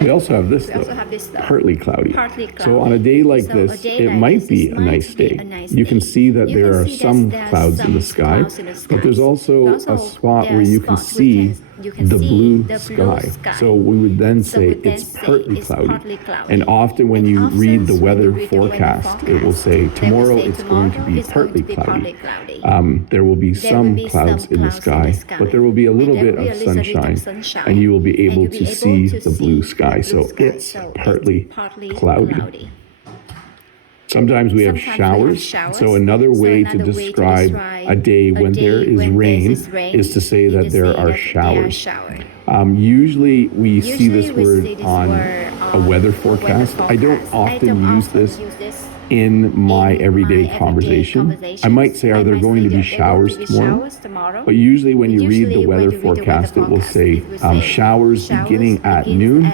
We also have this, though, partly cloudy. So on a day like this, it might be a nice day. You can see that there are some clouds in the sky, but there's also a spot where you can see the blue sky. So we would then say it's partly cloudy. And often when you read the weather forecast, it will say tomorrow it's going to be partly cloudy. There will be some clouds in the sky, but there will be a little bit of sunshine, and you will be able to see the blue sky. So it's partly cloudy. Sometimes we have showers. So another way to describe a day when there is rain is to say that there are showers. Usually we see this word on a weather forecast. I don't often use this in my everyday conversation. I might say, are there going to be showers tomorrow? But usually when you read the weather forecast, it will say showers beginning at noon,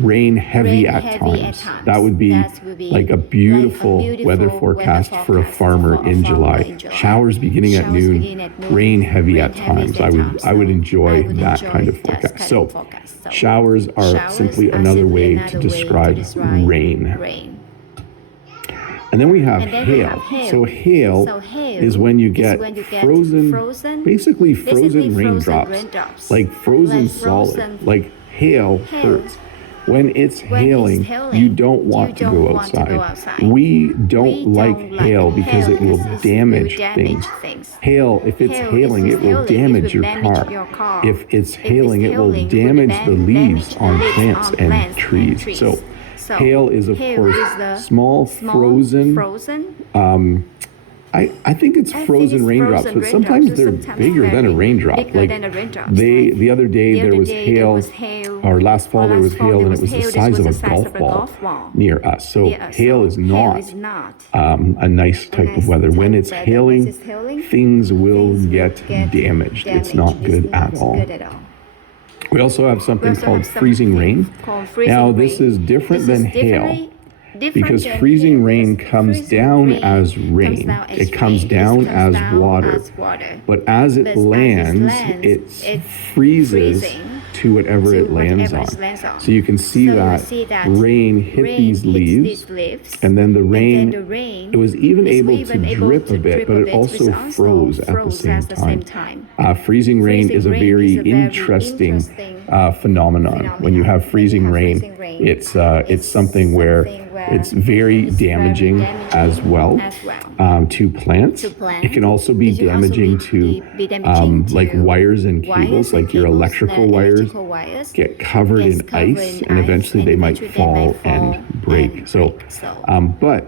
rain heavy at times. That would be like a beautiful weather forecast for a farmer in July. Showers beginning at noon, rain heavy at times. I would enjoy that kind of forecast. So showers are simply another way to describe rain. And then we have hail. So hail is when you get frozen, basically frozen raindrops, like frozen solid, like hail hurts. When it's hailing, you don't want to go outside. We don't like hail because it will damage things. Hail, if it's hailing, it will damage your car. If it's hailing, it will damage the leaves on plants and trees. So hail is, of course, small, frozen, I think it's frozen raindrops, but sometimes they're bigger than a raindrop. Like the other day there was hail, or last fall there was hail, and it was the size of a golf ball near us. So hail is not a nice type of weather. When it's hailing, things will get damaged. It's not good at all. We also have something called freezing rain. Now this is different than hail, because freezing rain comes down as rain. It comes down as water. But as it lands, it freezes to whatever it lands on. So you can see that rain hit these leaves, and then the rain, it was even able to drip a bit, but it also froze at the same time. Freezing rain is a very interesting phenomenon. When you have freezing rain, it's something where it's very damaging as well to plants. It can also be damaging to like wires and cables, like your electrical wires get covered in ice, and eventually they might fall and break. So, but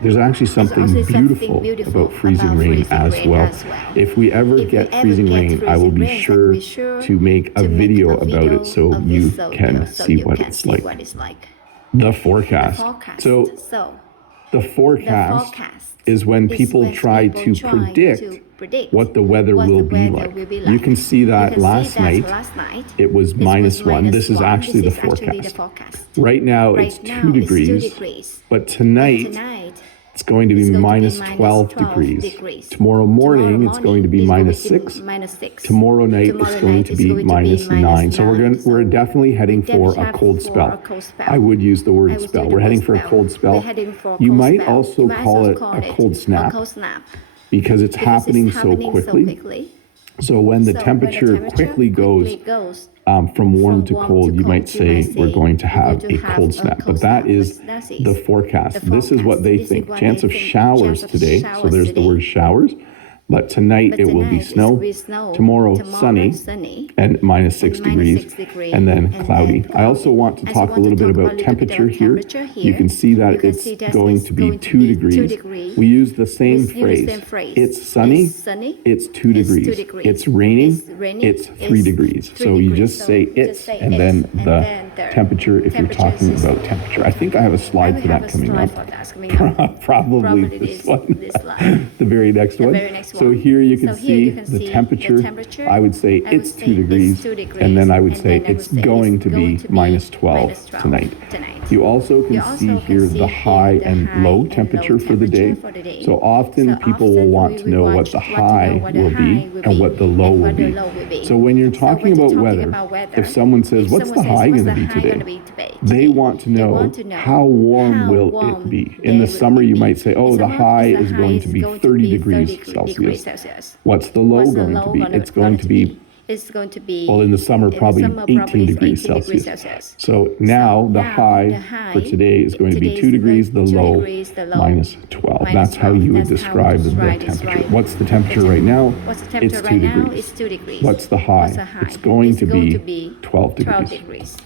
there's actually something beautiful about freezing rain as well. If we ever get freezing rain, I will be sure to make a video about it so you can see what it's like. The forecast. So the forecast is when people try to predict what the weather will be like. You can see that last night it was -1. This is actually the forecast. Right now it's 2 degrees, but tonight it's going to be -12 degrees. Tomorrow morning it's going to be -6. Tomorrow night it's going to be -9. So we're definitely heading for a cold spell. I would use the word spell. We're heading for a cold spell. You might also call it a cold snap because it's happening so quickly. So when the temperature quickly goes from warm to cold, you might say we're going to have a cold snap. But that is the forecast. This is what they think. Chance of showers today. So there's the word showers. But tonight it will be snow. Tomorrow sunny and -6 degrees, and then cloudy. I also want to talk a little bit about temperature here. You can see that it's going to be 2 degrees. We use the same phrase. It's sunny, it's 2 degrees. It's raining, it's 3 degrees. So you just say it's, and then the temperature if you're talking about temperature. I think I have a slide for that coming up. Probably this one. The very next one. So here you can see the temperature. I would say it's 2 degrees, and then I would say it's going to be -12 tonight. You also can see here the high and low temperature for the day. So often people will want to know what the high will be and what the low will be. So when you're talking about weather, if someone says, what's the high going to be today? They want to know how warm will it be. In the summer, you might say, oh, the high is going to be 30 degrees Celsius. What's the low going to be? It's going to be, well, in the summer, probably 18 degrees Celsius. So now the high for today is going to be 2 degrees, the low minus 12. That's how you would describe the temperature. What's the temperature right now? It's 2 degrees. What's the high? It's going to be 12 degrees.